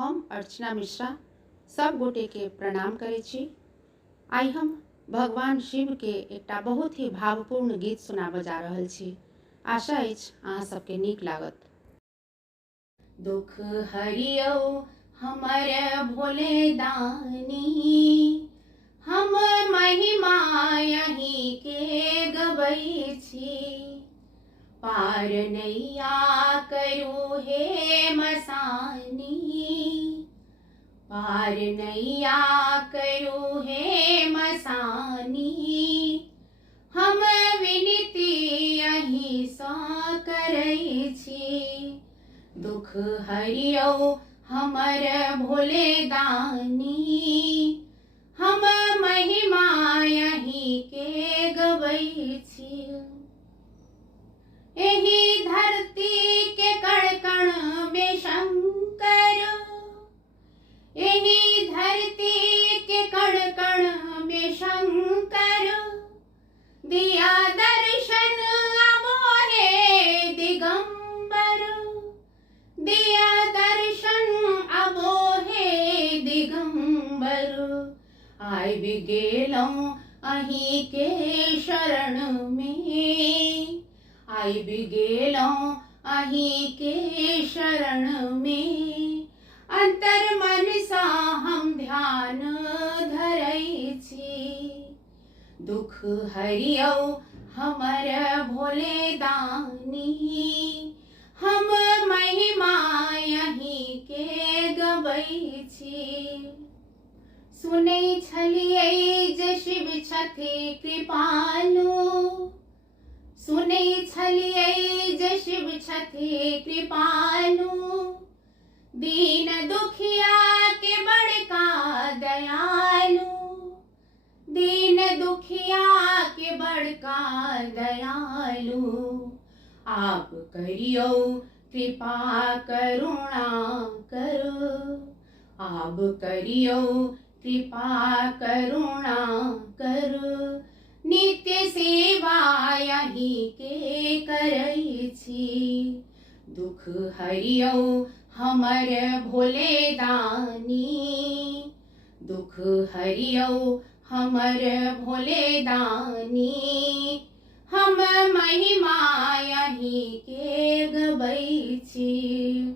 हम अर्चना मिश्रा सब गोटे के प्रणाम करे छी। आई हम भगवान शिव के एकटा बहुत ही भावपूर्ण गीत सुनाब जा रहल छी। आशा अछि अहाँ सबके नीक लागत। दुख हरियौ हमर भोले दानी, हम महिमा यहीं के गबै छी। पार नैया करू हे मसानी, पार नैया करू हे मसानी। हम विनती यहीं सा करै छी। दुख हरियौ हमर भोले दानी, हम महिमा यहीं के गबै छी। एही धरती के कण कण में शंकर, एही धरती के कण कण में शंकर। दिया दर्शन अबोहे दिगंबर, दिया दर्शन अबोहे दिगंबर। आबि गेलौं अहीं के शरण में, आबि गेलौं अहीं के शरण में। अंतर मन सा हम ध्यान धरै छी। दुख हरियौ हमर भोले दानी, हम महिमा यहीं के गबै छी। सुनै छलियै जे शिव छथि कृपालु, सुनै छलियै जे शिव छथि कृपालु। दीन दुखिया के बड़का दयालु, दीन दुखिया के बड़का दयालु। आप करियौ कृपा करुणा करो, आप करियौ कृपा करुणा करो। नित्य सेवा यहीं के करै छी। दुख हरियौ हमर भोले दानी, दुख हरियौ हमर भोले दानी। हम महिमा यहीं के गबै छी।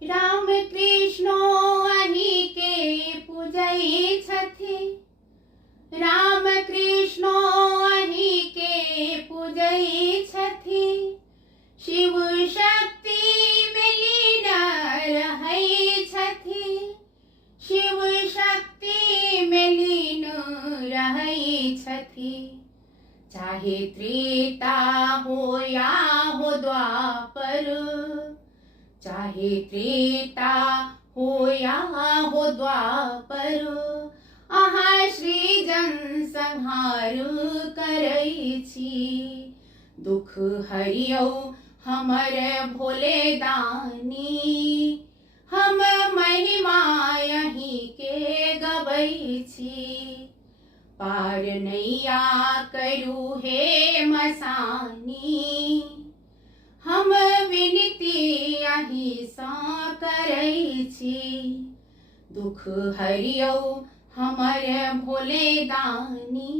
राम कृष्णो अहीं के पूजै छथि, राम कृष्णो अहीं के पूजै छथि। शिव शक्ति में लीन रहै छथि, शिव शक्ति में लीन रहै छथि। चाहे त्रेता हो या हो द्वापर, चाहे त्रेता हो या हो द्वापर। अहाँ सृजन संहार करै छी। दुख हरियौ हमर भोले दानी, हम महिमा यहीं के गबै छी। पार नैया करू हे मसानी, हम विनती यहीं सा करै छी। दुख हरियौ हमर भोले दानी,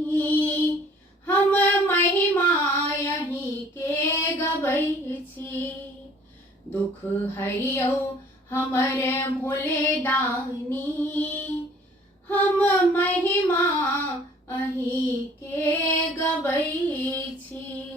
हम महिमा यहीं के गबै छी। दुख हरियौ हमर भोले दानी, हम महिमा अहीं के गबै छी।